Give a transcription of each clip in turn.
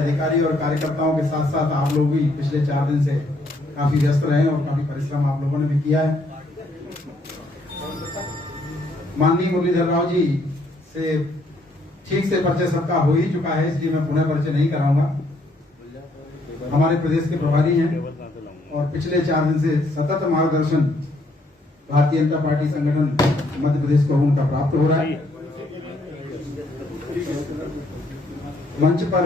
अधिकारी और कार्यकर्ताओं के साथ साथ आप लोग भी पिछले 4 दिन से काफी व्यस्त रहे और काफी परिश्रम आप लोगों ने भी किया है। माननीय मुरलीधर राव जी से ठीक से परिचय सबका हो ही चुका है, इसलिए मैं पुनः परिचय नहीं कराऊंगा। हमारे प्रदेश के प्रभारी हैं और पिछले 4 दिन से सतत मार्गदर्शन भारतीय जनता पार्टी संगठन मध्य प्रदेश को उनका प्राप्त हो रहा है। मंच पर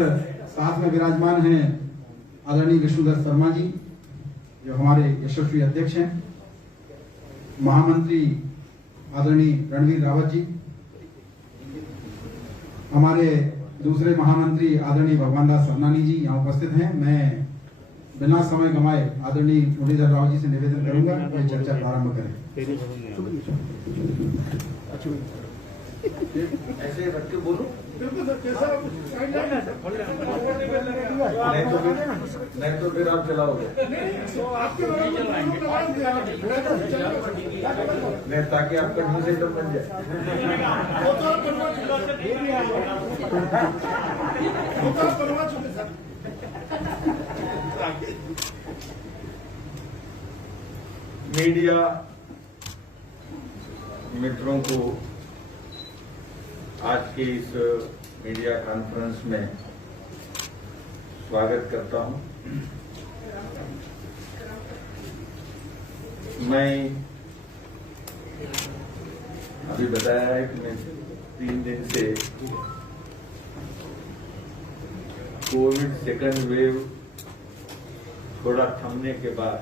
साथ में विराजमान हैं आदरणीय विष्णुदत्त शर्मा जी, जो हमारे यशस्वी अध्यक्ष हैं, महामंत्री आदरणीय रणवीर रावत जी, हमारे दूसरे महामंत्री आदरणीय भगवान दास सरनानी जी यहाँ उपस्थित हैं। मैं बिना समय गंवाए आदरणीय मुरलीधर राव जी से निवेदन करूंगा कि चर्चा प्रारंभ करें। ऐसे रख के बोलो, नहीं तो फिर आप चलाओगे नहीं, ताकि आपका न्यूज आइटम बन जाए। मीडिया मित्रों को आज के इस मीडिया कॉन्फ्रेंस में स्वागत करता हूं। मैं अभी बताया है कि मैं 3 दिन से कोविड सेकंड वेव थोड़ा थमने के बाद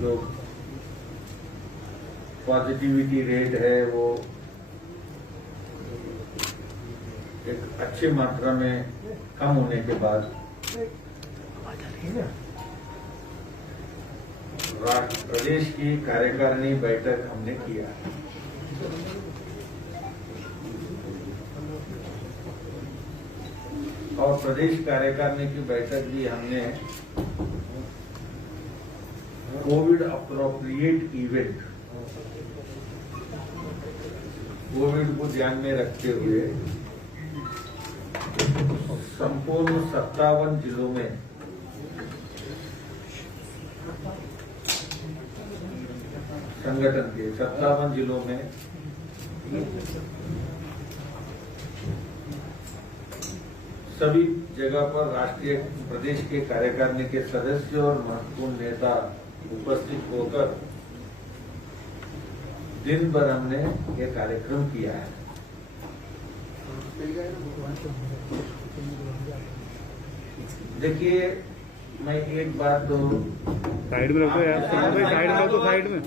जो पॉजिटिविटी रेट है वो एक अच्छी मात्रा में कम होने के बाद प्रदेश की कार्यकारिणी बैठक हमने किया। और प्रदेश कार्यकारिणी की बैठक भी हमने कोविड अप्रोप्रिएट इवेंट, कोविड को ध्यान में रखते हुए संपूर्ण 57 जिलों में संगठन के 57 जिलों में सभी जगह पर राष्ट्रीय प्रदेश के कार्यकारिणी के सदस्य और महत्वपूर्ण नेता उपस्थित होकर दिन भर हमने ये कार्यक्रम किया है। देखिए, मैं एक बात तो साइड में रखो यार, साइड में रखो, साइड में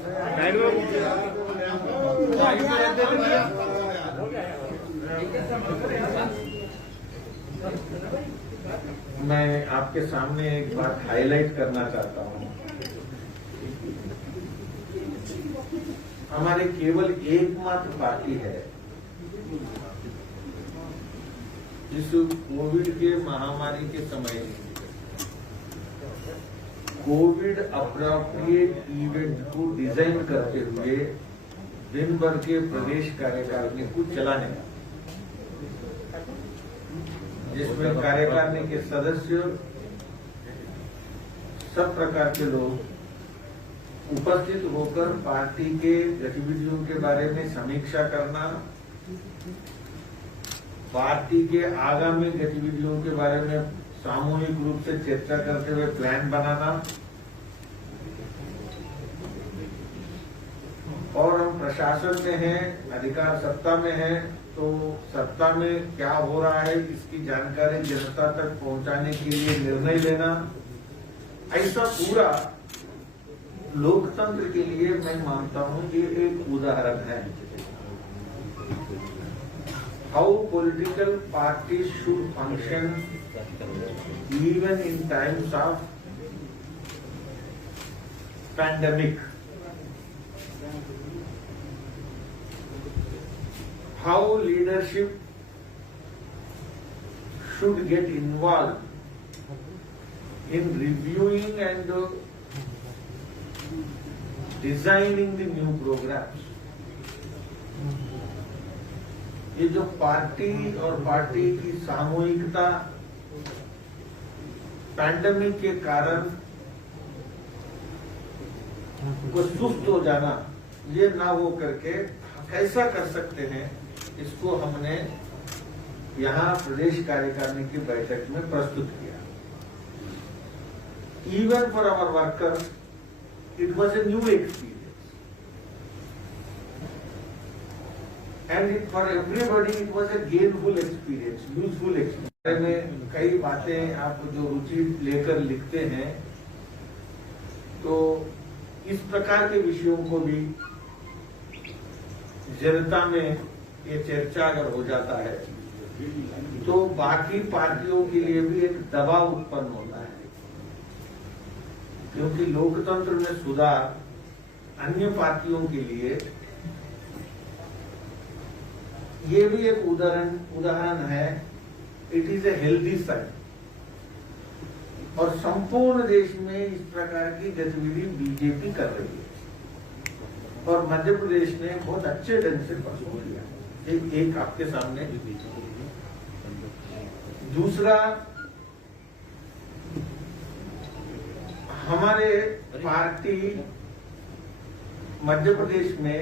मैं आपके सामने एक बात हाईलाइट करना चाहता हूं। हमारे केवल एकमात्र पार्टी है जिस कोविड के महामारी के समय कोविड अप्रोप्रिएट इवेंट को डिजाइन करते हुए दिन भर के प्रदेश कार्यकारिणी को चलाने का, जिसमें कार्यकारिणी के सदस्य सब प्रकार के लोग उपस्थित होकर पार्टी के गतिविधियों के बारे में समीक्षा करना, पार्टी के आगामी गतिविधियों के बारे में सामूहिक रूप से चर्चा करते हुए प्लान बनाना, और हम प्रशासन में हैं, अधिकार सत्ता में हैं, तो सत्ता में क्या हो रहा है इसकी जानकारी जनता तक पहुंचाने के लिए निर्णय लेना, ऐसा पूरा लोकतंत्र के लिए मैं मानता हूं ये एक उदाहरण है। How political party should function even in times of pandemic, how leadership should get involved in reviewing and designing the new programs. ये जो पार्टी और पार्टी की सामूहिकता पैंडेमिक के कारण को सुस्त हो जाना, ये ना हो करके कैसा कर सकते हैं, इसको हमने यहाँ प्रदेश कार्यकारिणी की बैठक में प्रस्तुत किया। Even for our workers it was a new experience and for everybody it was a gainful experience, useful experience. में कई बातें आप जो रुचि लेकर लिखते हैं, तो इस प्रकार के विषयों को भी जनता में ये चर्चा अगर हो जाता है तो बाकी पार्टियों के लिए भी एक दबाव उत्पन्न होता है, क्योंकि लोकतंत्र में सुधार अन्य पार्टियों के लिए ये भी एक उदाहरण है। It is a healthy side, और संपूर्ण देश में इस प्रकार की गतिविधि बीजेपी कर रही है और मध्य प्रदेश ने बहुत अच्छे ढंग से परफॉर्म किया। एक आपके सामने दूसरा, हमारे पार्टी मध्य प्रदेश में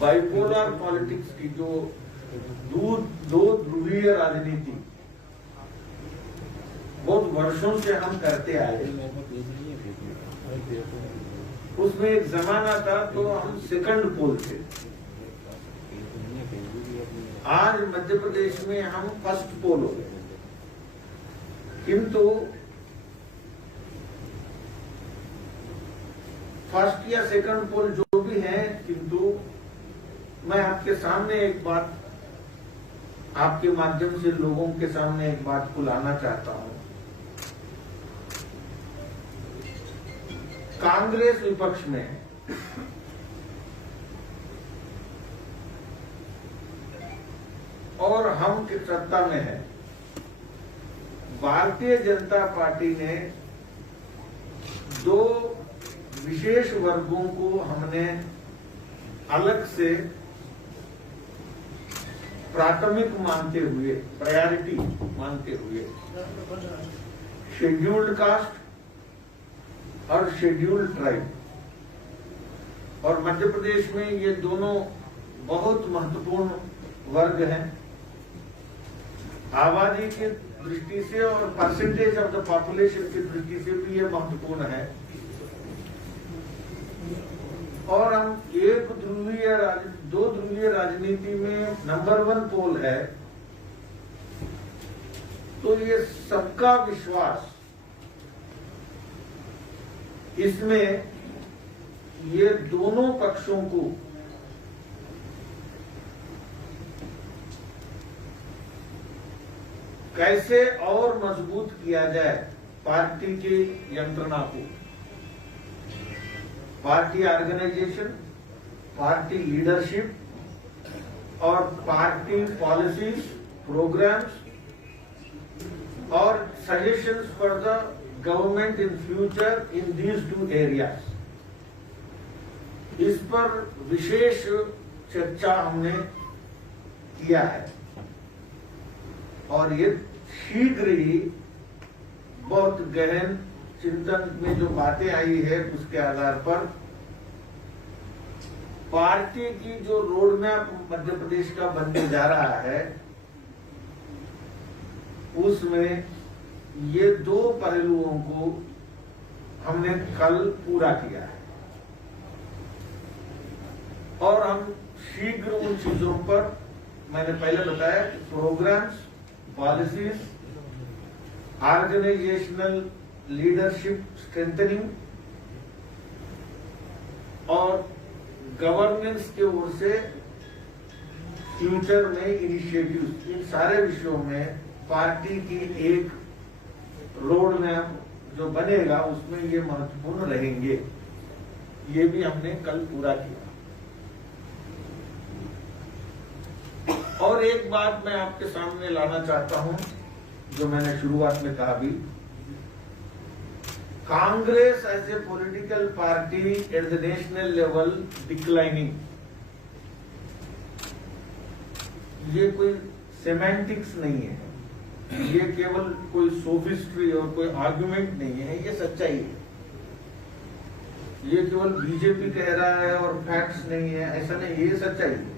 बाइपोलर पॉलिटिक्स की जो दो ध्रुवीय राजनीति बहुत वर्षों से हम करते आए, उसमें एक जमाना था तो हम सेकंड पोल थे। आज मध्य प्रदेश में हम फर्स्ट पोल हो गए, किंतु फर्स्ट या सेकंड पोल जो भी है, किंतु मैं आपके सामने एक बात, आपके माध्यम से लोगों के सामने एक बात को लाना चाहता हूं। कांग्रेस विपक्ष में और हम की सत्ता में है। भारतीय जनता पार्टी ने दो विशेष वर्गों को हमने अलग से प्राथमिक मानते हुए, प्रायोरिटी मानते हुए, शेड्यूल्ड कास्ट और शेड्यूल्ड ट्राइब, और मध्य प्रदेश में ये दोनों बहुत महत्वपूर्ण वर्ग हैं। आबादी की दृष्टि से और परसेंटेज ऑफ द पॉपुलेशन की दृष्टि से भी ये महत्वपूर्ण है। और हम दो ध्रुवीय राजनीति में नंबर 1 पोल है, तो ये सबका विश्वास, इसमें ये दोनों पक्षों को कैसे और मजबूत किया जाए, पार्टी की यंत्रणा को, पार्टी ऑर्गेनाइजेशन, पार्टी लीडरशिप और पार्टी पॉलिसीज, प्रोग्राम्स और suggestions for the government in future in these 2 areas, इस पर विशेष चर्चा हमने किया है। और ये शीघ्र ही बहुत गहन चिंतन में जो बातें आई है, उसके आधार पर पार्टी की जो रोड मैप मध्य प्रदेश का बनने जा रहा है, उसमें ये 2 पहलुओं को हमने कल पूरा किया है और हम शीघ्र उन चीजों पर, मैंने पहले बताया, programmes, policies, organisational leadership strengthening और गवर्नेंस के ओर से फ्यूचर में इनिशिएटिव्स, इन सारे विषयों में पार्टी की एक रोड मैप जो बनेगा, उसमें ये महत्वपूर्ण रहेंगे। ये भी हमने कल पूरा किया। और एक बात मैं आपके सामने लाना चाहता हूं, जो मैंने शुरुआत में कहा भी, Congress as a political party at the national level declining, ये कोई सेमेंटिक्स नहीं है, ये केवल कोई सोफिस्ट्री और कोई आर्गुमेंट नहीं है, ये सच्चाई है। ये केवल बीजेपी कह रहा है और फैक्ट्स नहीं है, ऐसा नहीं, ये सच्चाई है।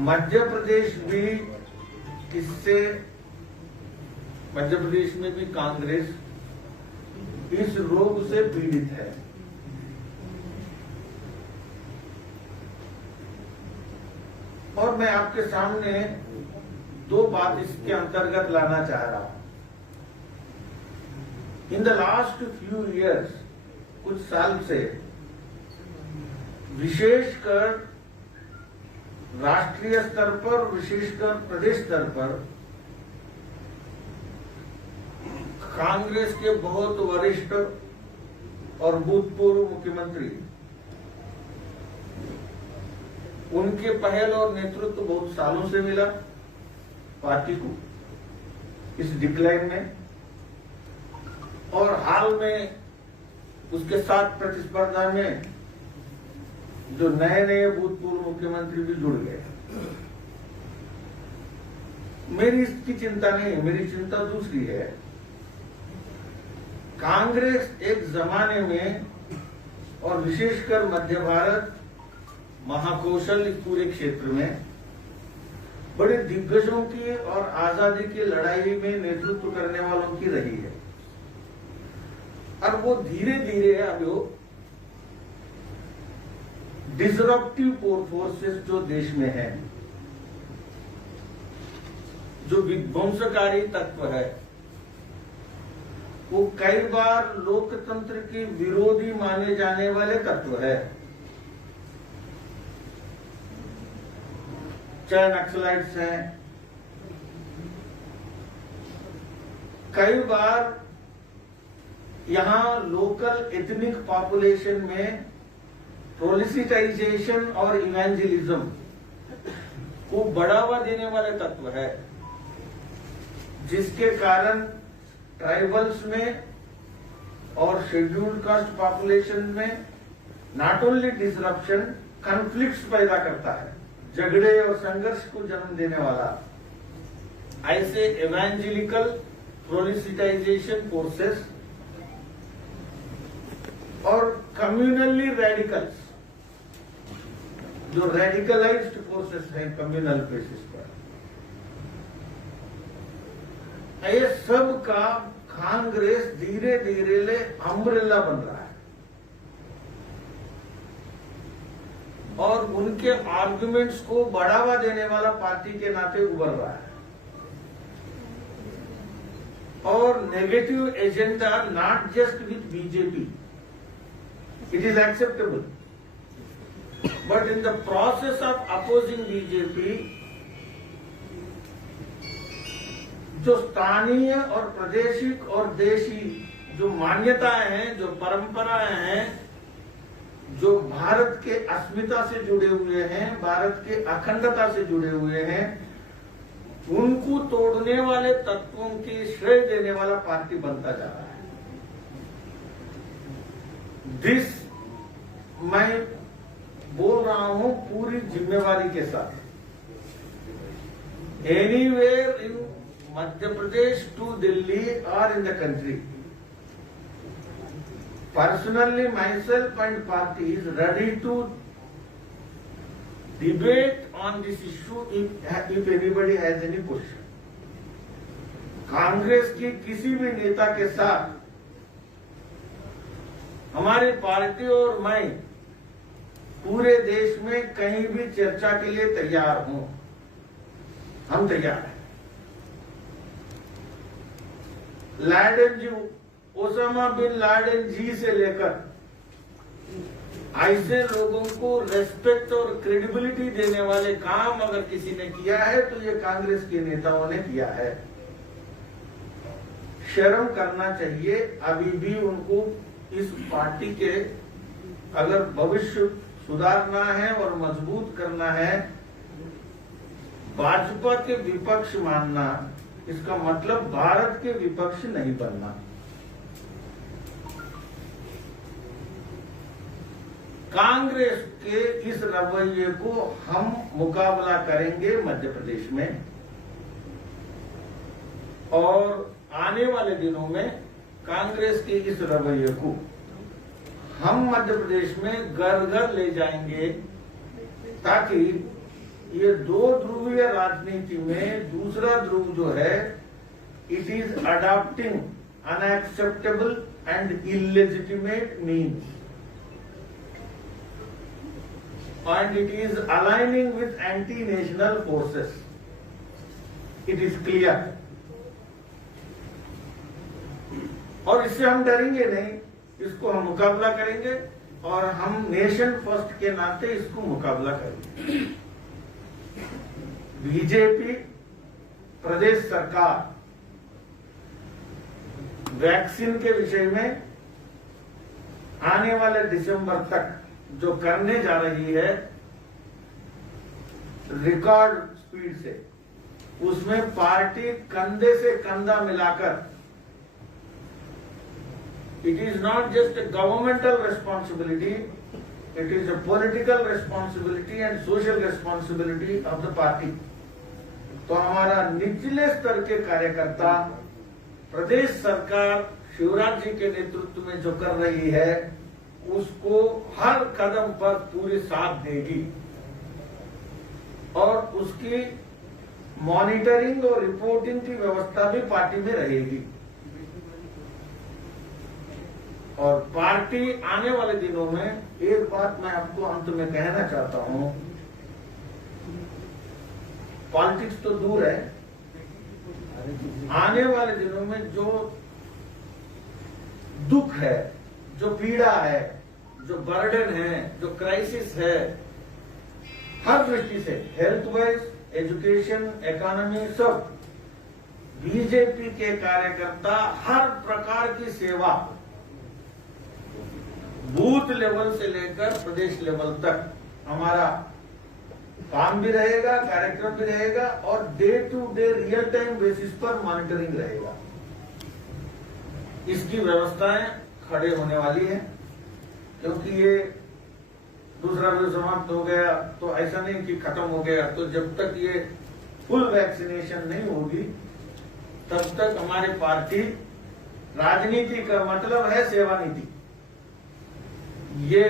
मध्य प्रदेश भी इससे, मध्य प्रदेश में भी कांग्रेस इस रोग से पीड़ित है। और मैं आपके सामने दो बात इसके अंतर्गत लाना चाह रहा हूं। In the last few years, कुछ साल से विशेषकर राष्ट्रीय स्तर पर, विशेषकर प्रदेश स्तर पर कांग्रेस के बहुत वरिष्ठ और भूतपूर्व मुख्यमंत्री, उनके पहल और नेतृत्व बहुत सालों से मिला पार्टी को इस डिक्लाइन में, और हाल में उसके साथ प्रतिस्पर्धा में जो नए नए भूतपूर्व मुख्यमंत्री भी जुड़ गए। मेरी इसकी चिंता नहीं है, मेरी चिंता दूसरी है। कांग्रेस एक जमाने में, और विशेषकर मध्य भारत, महाकौशल इस पूरे क्षेत्र में बड़े दिग्गजों की और आजादी की लड़ाई में नेतृत्व करने वालों की रही है। और वो धीरे धीरे अब डिसरप्टिव फोर्सेस जो देश में है, जो विध्वंसकारी तत्व है, वो कई बार लोकतंत्र के विरोधी माने जाने वाले तत्व है। चाहे नक्सलाइट्स हैं, कई बार यहां लोकल एथनिक पॉपुलेशन में प्रोलिसिटाइजेशन और इवेंजलिज्म को बढ़ावा देने वाले तत्व है, जिसके कारण ट्राइबल्स में और शेड्यूल्ड कास्ट पॉपुलेशन में नॉट ओनली डिसरप्शन, कॉन्फ्लिक्ट्स पैदा करता है, झगड़े और संघर्ष को जन्म देने वाला ऐसे इवेंजेलिकल प्रोलिसिटाइजेशन फोर्सेस और कम्युनली रेडिकल्स, जो रेडिकलाइज्ड फोर्सेस हैं कम्युनल बेसिस पर, ये सब का कांग्रेस धीरे धीरे अम्ब्रेला बन रहा है और उनके आर्गुमेंट्स को बढ़ावा देने वाला पार्टी के नाते उभर रहा है। और negative agenda not just with BJP, it is acceptable, but in the process of opposing BJP, जो स्थानीय और प्रादेशिक और देशी जो मान्यताएं हैं, जो परंपराएं हैं, जो भारत के अस्मिता से जुड़े हुए हैं, भारत के अखंडता से जुड़े हुए हैं, उनको तोड़ने वाले तत्वों के श्रेय देने वाला पार्टी बनता जा रहा है। दिस मैं बोल रहा हूं पूरी जिम्मेवारी के साथ। Anywhere in Madhya Pradesh to Delhi और in the country, personally myself and party is ready to debate on this issue if anybody has any question. Congress के किसी भी नेता के साथ हमारी पार्टी और मैं पूरे देश में कहीं भी चर्चा के लिए तैयार हूं, हम तैयार हैं। लाडेन जी, ओसामा बिन लाडेन जी से लेकर ऐसे लोगों को रेस्पेक्ट और क्रेडिबिलिटी देने वाले काम अगर किसी ने किया है तो ये कांग्रेस के नेताओं ने किया है। शर्म करना चाहिए। अभी भी उनको इस पार्टी के अगर भविष्य सुधारना है और मजबूत करना है, भाजपा के विपक्ष मानना, इसका मतलब भारत के विपक्ष नहीं बनना। कांग्रेस के इस रवैये को हम मुकाबला करेंगे मध्य प्रदेश में, और आने वाले दिनों में कांग्रेस के इस रवैये को हम मध्य प्रदेश में घर घर ले जाएंगे, ताकि ये दो ध्रुवीय राजनीति में दूसरा ध्रुव जो है, it is adopting unacceptable and illegitimate means and it is aligning with anti-national forces. It is clear. और इससे हम डरेंगे नहीं, इसको हम मुकाबला करेंगे, और हम नेशन फर्स्ट के नाते इसको मुकाबला करेंगे। बीजेपी प्रदेश सरकार वैक्सीन के विषय में आने वाले दिसंबर तक जो करने जा रही है रिकॉर्ड स्पीड से, उसमें पार्टी कंधे से कंधा मिलाकर, it is not just a governmental responsibility, it is a political responsibility and social responsibility of the party. तो हमारा निचले स्तर के कार्यकर्ता प्रदेश सरकार शिवराज जी के नेतृत्व में जो कर रही है, उसको हर कदम पर पूरी साथ देगी, और उसकी मॉनिटरिंग और रिपोर्टिंग की व्यवस्था भी पार्टी में रहेगी। और पार्टी आने वाले दिनों में, एक बात मैं आपको अंत में कहना चाहता हूं, पॉलिटिक्स तो दूर है, आने वाले दिनों में जो दुख है, जो पीड़ा है, जो बर्डन है, जो क्राइसिस है, हर दृष्टि से, हेल्थ वाइज, एजुकेशन, इकोनॉमी, सब, बीजेपी के कार्यकर्ता हर प्रकार की सेवा बूथ लेवल से लेकर प्रदेश लेवल तक हमारा काम भी रहेगा, कार्यक्रम भी रहेगा, और day to day real time basis पर मॉनिटरिंग रहेगा। इसकी व्यवस्थाएं खड़े होने वाली है, क्योंकि ये दूसरा डोज समाप्त हो गया तो ऐसा नहीं कि खत्म हो गया, तो जब तक ये फुल वैक्सीनेशन नहीं होगी तब तक हमारी पार्टी, राजनीति का मतलब है सेवा नीति, ये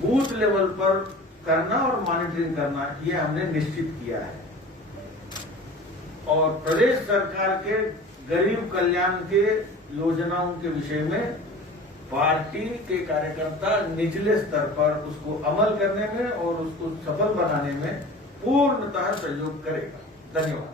बूथ लेवल पर करना और मॉनिटरिंग करना, ये हमने निश्चित किया है। और प्रदेश सरकार के गरीब कल्याण के योजनाओं के विषय में पार्टी के कार्यकर्ता निचले स्तर पर उसको अमल करने में और उसको सफल बनाने में पूर्णतः सहयोग करेगा। धन्यवाद।